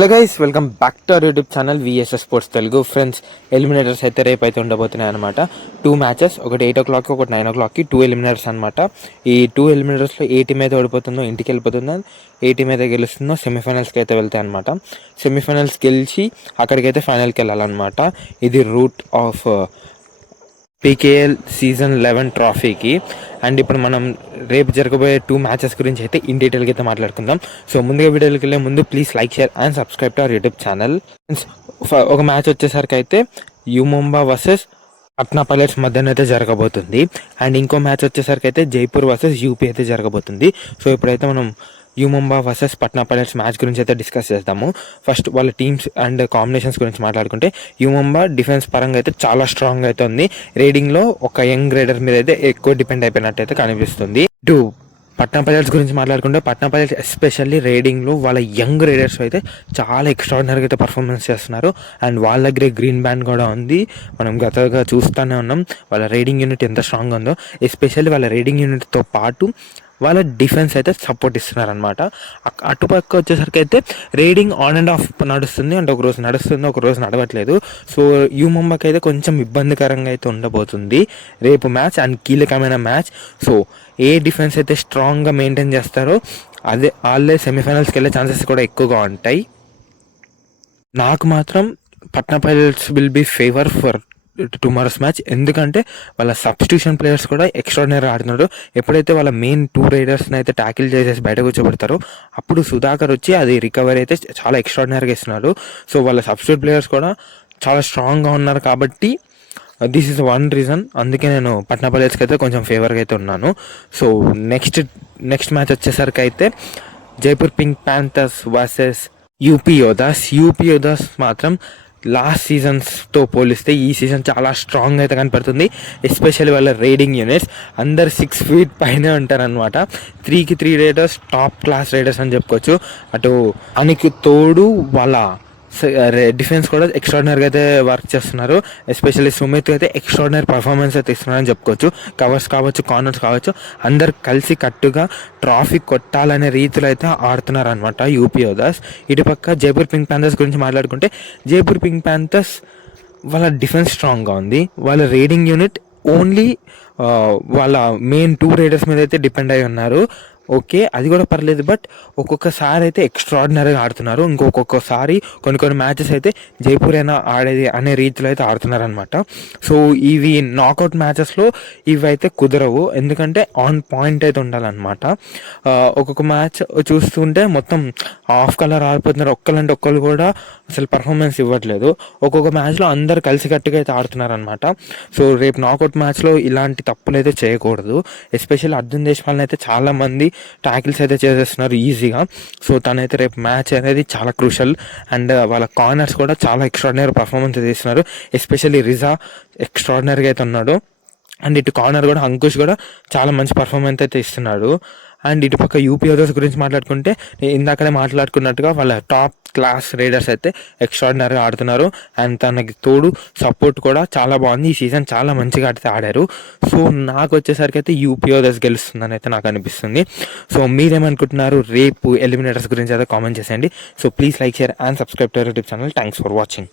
Hello guys, welcome back to our YouTube channel VSS sports Telugu. Friends, eliminators అయితే రేపు అయితే ఉండబోతున్నాయి అనమాట. 2 మ్యాచెస్, ఒకటి 8 o'clock, ఒకటి 9 o'clockకి 2 ఎలిమినేటర్స్ అనమాట. ఈ 2 ఎలిమినేటర్స్లో ఏ టీమ్ అయితే ఓడిపోతుందో ఇంటికి వెళ్ళిపోతుందో, ఏ టీమ్ అయితే గెలుస్తుందో సెమీఫైనల్స్కి అయితే వెళ్తాయి అనమాట. సెమీఫైనల్స్ గెలిచి అక్కడికైతే ఫైనల్కి వెళ్ళాలన్నమాట. ఇది రూట్ ఆఫ్ పీకేఎల్ సీజన్ 11 ట్రాఫీకి. అండ్ ఇప్పుడు మనం రేపు జరగబోయే 2 మ్యాచెస్ గురించి అయితే ఇన్ డీటెయిల్గా అయితే మాట్లాడుకుందాం. సో ముందుగా వీడియోకి వెళ్ళే ముందు please like, share and subscribe to our YouTube channel. ఒక మ్యాచ్ వచ్చేసరికి అయితే you Mumba versus Patna pilots మధ్యన అయితే జరగబోతుంది. అండ్ ఇంకో మ్యాచ్ వచ్చేసరికి అయితే జైపూర్ వర్సెస్ యూపీ అయితే జరగబోతుంది. సో ఇప్పుడైతే మనం you Mumba versus Patna pilots match గురించి అయితే డిస్కస్ చేద్దాము. ఫస్ట్ వాళ్ళ టీమ్స్ అండ్ కాంబినేషన్స్ గురించి మాట్లాడుకుంటే, యూ ముంబా డిఫెన్స్ పరంగా అయితే చాలా స్ట్రాంగ్ అయితే ఉంది. రేడింగ్లో ఒక యంగ్ రైడర్ మీద అయితే ఎక్కువ డిపెండ్ అయిపోయినట్టు అయితే కనిపిస్తుంది. ఇటు పట్నా పైలట్స్ గురించి మాట్లాడుకుంటే, పట్నా పైలట్స్ ఎస్పెషల్లీ రేడింగ్లో వాళ్ళ యంగ్ రైడర్స్ అయితే చాలా ఎక్స్ట్రాడినరీగా అయితే పర్ఫార్మెన్స్ చేస్తున్నారు. అండ్ వాళ్ళ దగ్గరే గ్రీన్ బ్యాండ్ కూడా ఉంది. మనం గతంగా చూస్తూనే ఉన్నాం వాళ్ళ రైడింగ్ యూనిట్ ఎంత స్ట్రాంగ్ ఉందో. ఎస్పెషల్లీ వాళ్ళ రైడింగ్ యూనిట్తో పాటు వాళ్ళ డిఫెన్స్ అయితే సపోర్ట్ ఇస్తున్నారు అనమాట. అటుపక్క వచ్చేసరికి అయితే రైడింగ్ ఆన్ అండ్ ఆఫ్ నడుస్తుంది. అంటే ఒక రోజు నడుస్తుంది, ఒక రోజు నడవట్లేదు. సో యూ ముంబాకి అయితే కొంచెం ఇబ్బందికరంగా అయితే ఉండబోతుంది రేపు మ్యాచ్, అండ్ కీలకమైన మ్యాచ్. సో ఏ డిఫెన్స్ అయితే స్ట్రాంగ్గా మెయింటైన్ చేస్తారో అదే వాళ్ళే సెమీఫైనల్స్కి వెళ్ళే ఛాన్సెస్ కూడా ఎక్కువగా ఉంటాయి. నాకు మాత్రం Patna Pirates will be favour for tomorrow's match. ఎందుకంటే వాళ్ళ సబ్స్టిట్యూషన్ ప్లేయర్స్ కూడా ఎక్స్ట్రాడినరీ ఆడుతున్నారు. ఎప్పుడైతే వాళ్ళ మెయిన్ 2 రైడర్స్ని అయితే ట్యాకిల్ చేసేసి బయట కూర్చోబెడతారో అప్పుడు సుధాకర్ వచ్చి అది రికవరీ అయితే చాలా ఎక్స్ట్రాడినరీగా ఇస్తున్నారు. సో వాళ్ళ సబ్స్టిట్యూట్ ప్లేయర్స్ కూడా చాలా స్ట్రాంగ్గా ఉన్నారు కాబట్టి దిస్ ఈజ్ వన్ రీజన్. అందుకే నేను పట్నా పైలట్స్కి అయితే కొంచెం ఫేవర్గా అయితే ఉన్నాను. సో నెక్స్ట్ మ్యాచ్ వచ్చేసరికి అయితే Jaipur pink Panthers versus UP Yoddhas మాత్రం లాస్ట్ సీజన్స్తో పోలిస్తే ఈ సీజన్ చాలా స్ట్రాంగ్ అయితే కనపడుతుంది. ఎస్పెషల్లీ వాళ్ళ రైడింగ్ యూనిట్స్ అందరు 6 feet పైనే ఉంటారనమాట. 3కి 3 రైడర్స్ టాప్ క్లాస్ రైడర్స్ అని చెప్పుకోవచ్చు. అటు అనికి తోడు వాళ్ళ డిఫెన్స్ కూడా ఎక్స్ట్రాడినరీగా అయితే వర్క్ చేస్తున్నారు. ఎస్పెషల్లీ సుమిత్ అయితే ఎక్స్ట్రాడినరీ పర్ఫార్మెన్స్ అయితే ఇస్తున్నారని చెప్పుకోవచ్చు. కవర్స్ కావచ్చు, కార్నర్స్ కావచ్చు, అందరు కలిసి కట్టుగా ట్రాఫిక్ కొట్టాలనే రీతిలో అయితే ఆడుతున్నారు అనమాట యూపీ యోధాస్. ఇటుపక్క జైపూర్ పింక్ ప్యాంథర్స్ గురించి మాట్లాడుకుంటే, జైపూర్ పింక్ ప్యాంథర్స్ వాళ్ళ డిఫెన్స్ స్ట్రాంగ్గా ఉంది. వాళ్ళ రైడింగ్ యూనిట్ ఓన్లీ వాళ్ళ మెయిన్ 2 రైడర్స్ మీద అయితే డిపెండ్ అయి ఉన్నారు. ఓకే, అది కూడా పర్లేదు. బట్ ఒక్కొక్కసారి అయితే ఎక్స్ట్రాడినరీగా ఆడుతున్నారు. ఇంకొకసారి కొన్ని మ్యాచెస్ అయితే జైపూర్ అయినా ఆడేది అనే రీతిలో అయితే ఆడుతున్నారు అనమాట. సో ఇవి నాకౌట్ మ్యాచెస్లో ఇవి అయితే కుదరవు, ఎందుకంటే ఆన్ పాయింట్ అయితే ఉండాలన్నమాట. ఒక్కొక్క మ్యాచ్ చూస్తుంటే మొత్తం ఆఫ్ కలర్ ఆడిపోతున్నారు. ఒక్కరంటే ఒక్కరు కూడా అసలు పర్ఫార్మెన్స్ ఇవ్వట్లేదు. ఒక్కొక్క మ్యాచ్లో అందరు కలిసికట్టుగా అయితే ఆడుతున్నారు అనమాట. సో రేపు నాకౌట్ మ్యాచ్లో ఇలాంటి తప్పులు అయితే చేయకూడదు. ఎస్పెషల్లీ అర్జున్ దేశ్పాల్ని అయితే చాలామంది ట్యాకిల్స్ అయితే చేసేస్తున్నారు ఈజీగా. సో తనైతే రేపు మ్యాచ్ అనేది చాలా క్రూషల్. అండ్ వాళ్ళ కార్నర్స్ కూడా చాలా ఎక్స్ట్రాడినరీ పర్ఫార్మెన్స్ చేస్తున్నారు. ఎస్పెషల్లీ రిజా ఎక్స్ట్రాడినరీగా అయితే ఉన్నాడు. అండ్ ఇటు కార్నర్ కూడా అంకుష్ కూడా చాలా మంచి పర్ఫార్మెన్స్ అయితే ఇస్తున్నాడు. అండ్ ఇటుపక్క యూపీ యోధాస్ గురించి మాట్లాడుకుంటే, ఇందాకనే మాట్లాడుకున్నట్టుగా వాళ్ళ టాప్ క్లాస్ రైడర్స్ అయితే ఎక్స్ట్రాడినరీగా ఆడుతున్నారు. అండ్ తనకి తోడు సపోర్ట్ కూడా చాలా బాగుంది. ఈ సీజన్ చాలా మంచిగా అయితే ఆడారు. సో నాకు వచ్చేసరికి అయితే యూపీ యోధాస్ గెలుస్తుందని అయితే నాకు అనిపిస్తుంది. సో మీరేమనుకుంటున్నారు రేపు ఎలిమినేటర్స్ గురించి అయితే కామెంట్ చేసేయండి. So please like, share and subscribe to YouTube channel. Thanks for watching.